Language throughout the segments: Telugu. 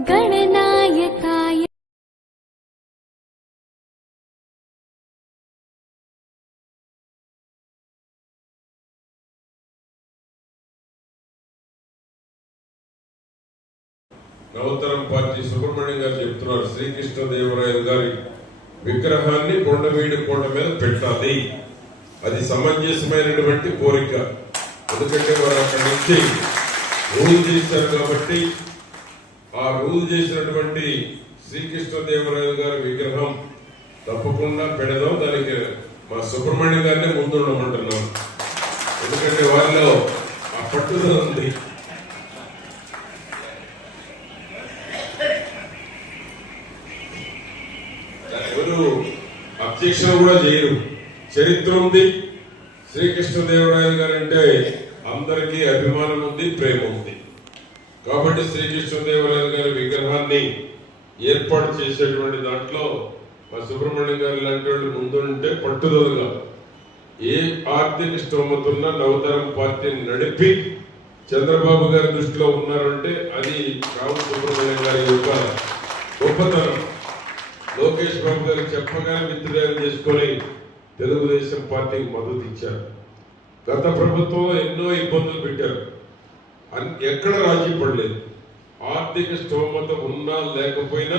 गणनायकाय నవతరం పార్టీ సుబ్రహ్మణ్యం గారు చెప్తున్నారు శ్రీకృష్ణదేవరాయలు గారి విగ్రహాన్ని కొండవీడి కొండ మీద పెట్టాలి అది సమంజసమైనటువంటి కోరిక ఎందుకంటే వారు అక్కడి నుంచి రూల్ చేశారు కాబట్టి ఆ రూల్ చేసినటువంటి శ్రీకృష్ణదేవరాయలు గారి విగ్రహం తప్పకుండా పెడదాం. దానికి మా సుబ్రహ్మణ్యం గారినే ముందుండమంటున్నాం. ఎందుకంటే వారిలో ఆ పట్టుదల ఉంది. ఎవరు అధ్యక్షత కూడా చేయరు. చరిత్ర ఉంది. శ్రీకృష్ణదేవరాయలు గారు అంటే అందరికీ అభిమానం ఉంది ప్రేమ ఉంది. కాబట్టి శ్రీకృష్ణదేవరాయలు గారి విగ్రహాన్ని ఏర్పాటు చేసేటువంటి దాంట్లో మా సుబ్రహ్మణ్యం గారు లాంటి వాళ్ళు ముందుంటే పట్టుదలగా ఏ ఆర్థిక స్తోమత ఉన్న నవతరం పార్టీని నడిపి చంద్రబాబు గారి దృష్టిలో ఉన్నారంటే అది రావు సుబ్రహ్మణ్యం గారి యొక్క గొప్పతనం. లోకేష్ బాబు గారు చెప్పగానే విత్డ్రాయల్ చేసుకొని తెలుగుదేశం పార్టీకి మద్దతు ఇచ్చారు. గత ప్రభుత్వంలో ఎన్నో ఇబ్బందులు పెట్టారు. ఎక్కడ రాజీ పడలేదు. ఆర్థిక స్తోమత ఉన్నా లేకపోయినా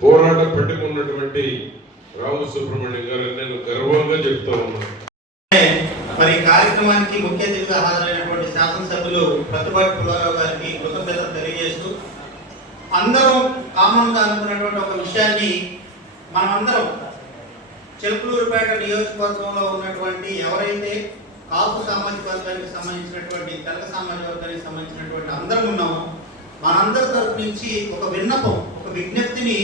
పోరాటం పట్టుకున్నటువంటి రావు సుబ్రహ్మణ్యం గారు నేను గర్వంగా చెప్తా ఉన్నాను మరి ఈ కార్యక్రమానికి ముఖ్య అతిథిగా హాజరైనటువంటి శాసనసభ్యులు ప్రతిపాటి పుల్లారావు గారికి కృతజ్ఞత తెలియజేస్తూ అందరం కామన్గా అనుకున్నటువంటి ఒక విషయాన్ని మనమందరం చిలుకలూరుపేట నియోజకవర్గంలో ఉన్నటువంటి ఎవరైతే కాపు సామాజిక వర్గానికి సంబంధించినటువంటి తెలగ సామాజిక వర్గానికి సంబంధించినటువంటి అందరం ఉన్నాము. మనందరి తరపు నుంచి ఒక విన్నపం ఒక విజ్ఞప్తిని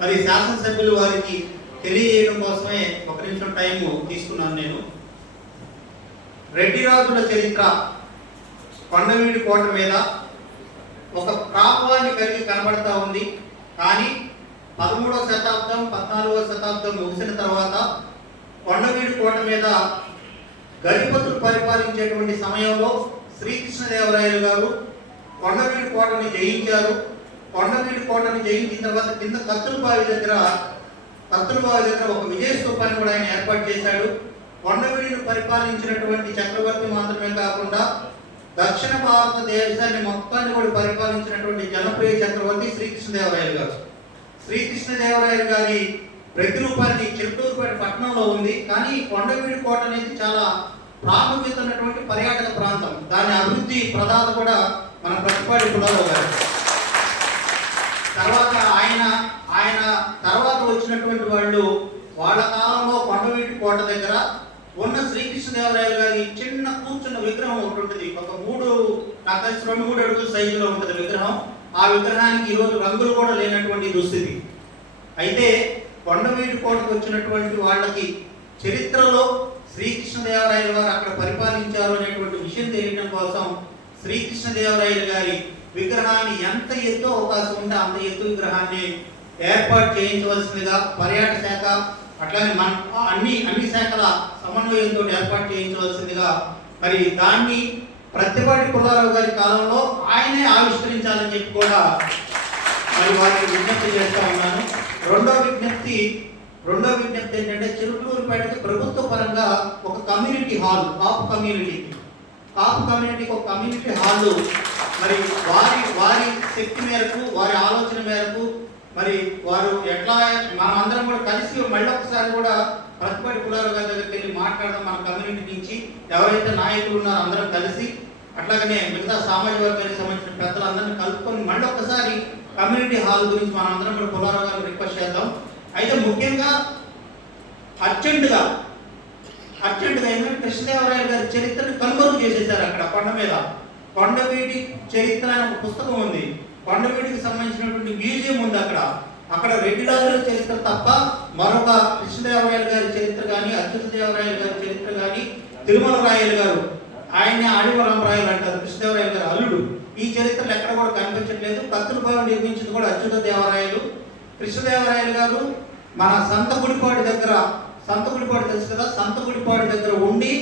మరి శాసనసభ్యులు వారికి తెలియజేయడం కోసమే ఒక నిమిషం టైం తీసుకున్నాను నేను. రెడ్డి రాజుల చరిత్ర కొండవీడి కోట మీద ఒక ప్రాభవాన్ని కలిగి కనబడతా ఉంది. కానీ పదమూడవ శతాబ్దం పద్నాలుగవ శతాబ్దం ముగిసిన తర్వాత కొండవీడి కోట మీద గడిపతులు పరిపాలించేటువంటి సమయంలో శ్రీకృష్ణదేవరాయలు గారు కొండవీడి కోటను జయించారు. కొండవీడి కోటను జయించిన తర్వాత కింద కత్తులబావి దగ్గర కత్తులబావి దగ్గర ఒక విజయ స్థూపాన్ని కూడా ఆయన ఏర్పాటు చేశాడు. కొండవీడిని పరిపాలించినటువంటి చక్రవర్తి మాత్రమే కాకుండా దక్షిణ భారతదేశాన్ని మొత్తాన్ని కూడా పరిపాలించినటువంటి జనప్రియ చక్రవర్తి శ్రీకృష్ణదేవరాయలు గారు. శ్రీకృష్ణదేవరాయలు గారి ప్రతిరూపాన్ని చిత్తూరుపేట పట్టణంలో ఉంది కానీ ఈ కొండవీడి కోట అనేది చాలా ప్రాముఖ్యత ఉన్నటువంటి పర్యాటక ప్రాంతం. దాని అభివృద్ధి ప్రదాత కూడా మన ప్రతిపాటి పుల్లారావు గారు. తర్వాత ఆయన ఆయన తర్వాత వచ్చినటువంటి వాళ్ళు వాళ్ళ కాలంలో కొండవీటి కోట దగ్గర ఉన్న శ్రీకృష్ణదేవరాయలు గారి చిన్న కూర్చున్న విగ్రహం ఒకటి ఉంటుంది. ఒక మూడు నాకు తెలిసి రెండు మూడు అడుగుల సైజులో ఉంటుంది విగ్రహం. ఆ విగ్రహానికి ఈరోజు రంగులు కూడా లేనటువంటి దుస్థితి. అయితే కొండవీటి కోటకు వచ్చినటువంటి వాళ్ళకి చరిత్రలో శ్రీకృష్ణదేవరాయలు గారు అక్కడ పరిపాలించారు అనేటువంటి విషయం తెలియడం కోసం శ్రీకృష్ణదేవరాయలు గారి విగ్రహాన్ని ఎంత ఎత్తు అవకాశం ఉంటే అంత ఎత్తు విగ్రహాన్ని ఏర్పాటు చేయించవలసిందిగా పర్యాటక శాఖ అట్లానే మన అన్ని అన్ని శాఖల సమన్వయంతో ఏర్పాటు చేయించవలసిందిగా మరి దాన్ని ప్రతిపాటి పుల్లారావు గారి కాలంలో ఆయనే ఆవిష్కరించాలని చెప్పి కూడా మరి వారికి విజ్ఞప్తి చేస్తా ఉన్నాను. రెండో విజ్ఞప్తి రెండో విజ్ఞప్తి ఏంటంటే చిరుకూరుపేటకి ప్రభుత్వ పరంగా ఒక community hall Kapu community Kapu కమ్యూనిటీకి ఒక కమ్యూనిటీ హాల్ మరి వారి వారి శక్తి మేరకు వారి ఆలోచన మేరకు మరి వారు ఎట్లా మనం అందరం కూడా కలిసి మళ్ళీ ఒకసారి కూడా ప్రతిపాటి కులారావు గారి దగ్గరికి వెళ్ళి మాట్లాడడం మన కమ్యూనిటీ నుంచి. ఎవరైతే నాయకులు ఉన్నారో అందరం కలిసి అట్లాగనే మిగతా సామాజిక వర్గానికి సంబంధించిన పెద్దలందరినీ కలుపుకొని మళ్ళీ ఒకసారి కమ్యూనిటీ హాల్ గురించి మనం అందరం కూడా పుల్లారావు గారిని రిక్వెస్ట్ చేద్దాం. అయితే ముఖ్యంగా అర్జెంటుగా అర్జెంటుగా ఏంటంటే కృష్ణదేవరాయలు గారి చరిత్రను కనుమరుగు చేసేసారు అక్కడ కొండ మీద. కొండవీటి చరిత్ర అనే ఒక పుస్తకం ఉంది. కొండవీటికి సంబంధించినటువంటి మ్యూజియం ఉంది అక్కడ. అక్కడ రెడ్డి రాజుల చరిత్ర తప్ప మరొక కృష్ణదేవరాయలు గారి చరిత్ర కానీ అచ్యుత దేవరాయలు గారి చరిత్ర కానీ తిరుమల రాయలు గారు ఆయన్ని ఆడివరామరాయలు అంటారు. కృష్ణదేవరాయలు గారు అల్లుడు. ఈ చరిత్రలు ఎక్కడ కూడా కనిపించట్లేదు. కత్తుల భవనం నిర్మించింది కూడా అచ్యుత దేవరాయలు. కృష్ణదేవరాయలు గారు మన సంత గుడిపాడు దగ్గర సంత గుడిపాడు తెలుసు కదా సంత గుడిపాడు దగ్గర ఉండి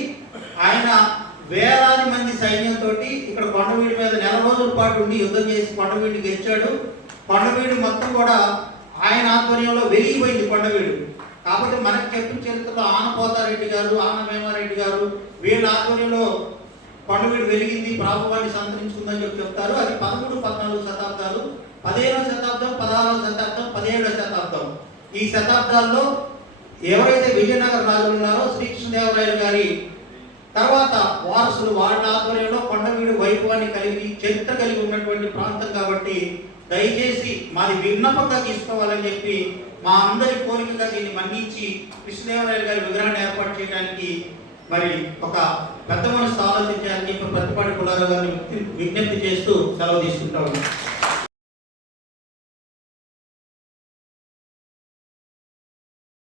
ఆయన వేలాది మంది సైన్యంతో ఇక్కడ కొండవీడి మీద నెల రోజుల పాటు ఉండి యుద్ధం చేసి కొండవీడిని గెలిచాడు. కొండవీడు మొత్తం కూడా ఆయన ఆధ్వర్యంలో వెలిగిపోయింది కొండవీడు. కాబట్టి మనకు చెప్పిన చరిత్రలో ఆనపోతారెడ్డి గారు ఆన మేమారెడ్డి గారు వీళ్ళ ఆధ్వర్యంలో కొండవీడు వెలిగింది ప్రాభువాన్ని సంతరించుకుందని చెప్పి చెప్తారు. అది పదమూడు పద్నాలుగు శతాబ్దాలు. పదిహేనవ శతాబ్దం పదహారవ శతాబ్దం పదిహేడవ శతాబ్దం. ఈ శతాబ్దాల్లో ఎవరైతే విజయనగర రాజులు ఉన్నారో శ్రీకృష్ణదేవరాయలు గారి తర్వాత వారసులు వాళ్ళ ఆధ్వర్యంలో కొండవీడు వైభవాన్ని కలిగి చరిత్ర కలిగి ఉన్నటువంటి ప్రాంతం కాబట్టి దయచేసి మాది విన్నపంగా తీసుకోవాలని చెప్పి మా అందరి కోరికగా దీన్ని మన్నించి కృష్ణదేవరాయలు గారి విగ్రహాన్ని ఏర్పాటు చేయడానికి మరి ఒక పెద్ద మనసు ఆలోచించడానికి ప్రతిపాటి కులాల వారిని విజ్ఞప్తి చేస్తూ సెలవు తీసుకుంటా ఉన్నాం.